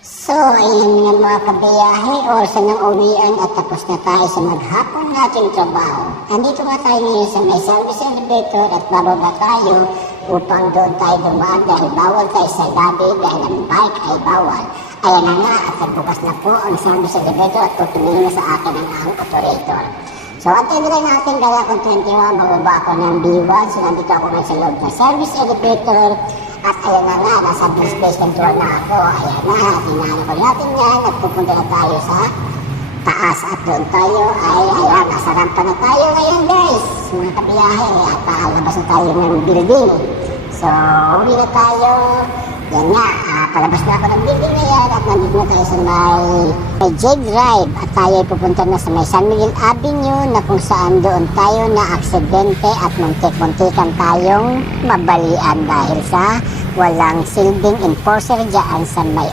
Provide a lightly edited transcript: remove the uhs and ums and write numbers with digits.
So, ayun nga mga kabiyahe, oras na ng uwian at tapos na tayo sa maghapon nating trabaho. Andito nga tayo ngayon sa may service elevator at bababa tayo upang doon tayo dumaan dahil bawal tayo sa lobby dahil ang bike ay bawal. Ayan na nga at nagbukas na po ang service elevator at tutumingin na sa akin ang operator. So, antay nila natin gaya kong 21, bababa ako ng B1. So, nandito ako ngayon sa loob ng service elevator. At ayan na nga, nasa space control na ako. Ayan na, tingnan ko natin yan. At pupunta na tayo sa taas. At doon tayo ay, ayan, nasa rampa na tayo ngayon guys. Mga kabiyahe, at labas na tayo ng building. So, uwi na tayo. Yan nga, palabas na ako ng building na yan. At nandito na tayo sa may J Drive. At tayo ay pupunta na sa may San Miguel Avenue na kung saan doon tayo na aksidente at muntik-muntikan tayong mabalian dahil sa walang silbing enforcer dyan sa may